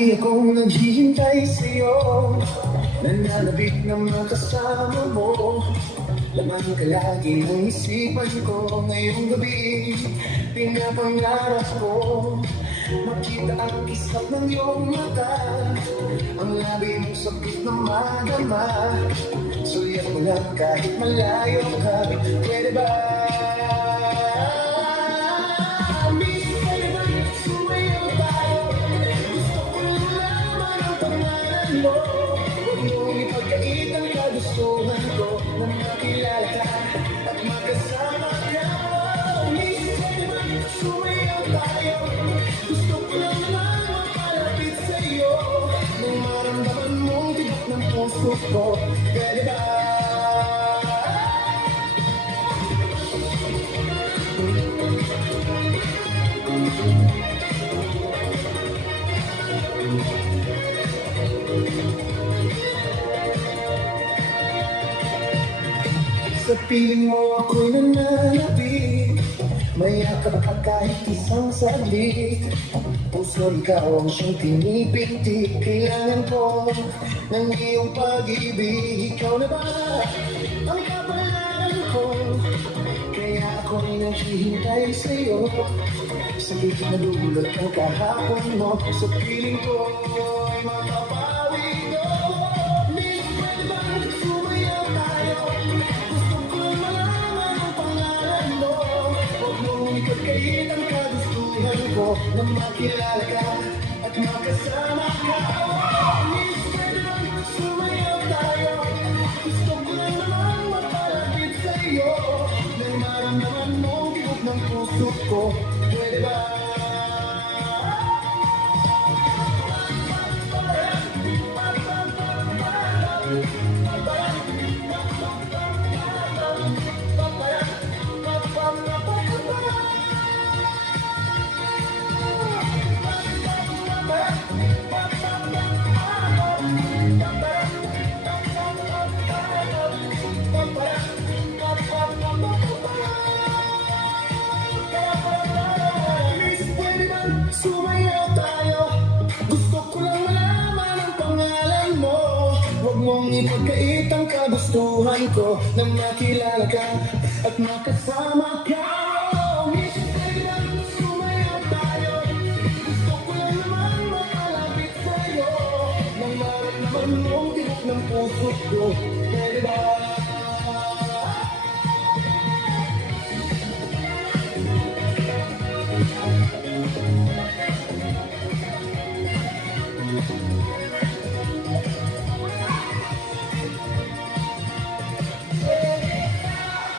Lagi akong naghihintay sa'yo, nananabik na makasama mo. Lamang ka lagi ng isipan ko ngayong gabi. Pinapangarap ko makita ang kisap ng iyong mata, ang labi mong sakit na madama. Suliyak mo lang kahit malayo ka, pwede ba? Huwag mong ipagkait ang kagustuhan ko na makilala ka at magkasama ka. Miss, pwede ba sumayaw tayo? Gusto ko lang naman mapalapit sa'yo, nang maramdaman mong tibok ng puso ko. Pwede ba? Sa piling mo ako'y nananabik, mayakap ka kahit isang saglit. Puso ikaw ang siyang tinipitik, kailangan ko ng iyong pag-ibig. Ikaw na ba ang kapalaran ko? Kaya ako'y naghihintay sa'yo, sa gitna dulot ng kahapon mo. Sa piling ko ay mapapawi ko. Miss, pwede ba sumayaw tayo? Gusto ko malaman ang pangalan mo. Huwag mong ipagkait ang kagustuhan ko na makilala ka at makasama ka. Miss, pwede ba sumayaw tayo? Gusto ko lang naman mapalapit sa'yo, nang maramdaman mong tibok ng puso ko. Pwede ba? Sumayaw tayo, gusto ko lang malaman ang pangalan mo. Huwag mong ipagkait ang kagustuhan ko na makilala ka at makasama ka. Miss, pwede lang sumayaw tayo. Gusto ko lang naman makalapit sa'yo, nang maramdaman mong tibok ng puso ko. Pwede ba?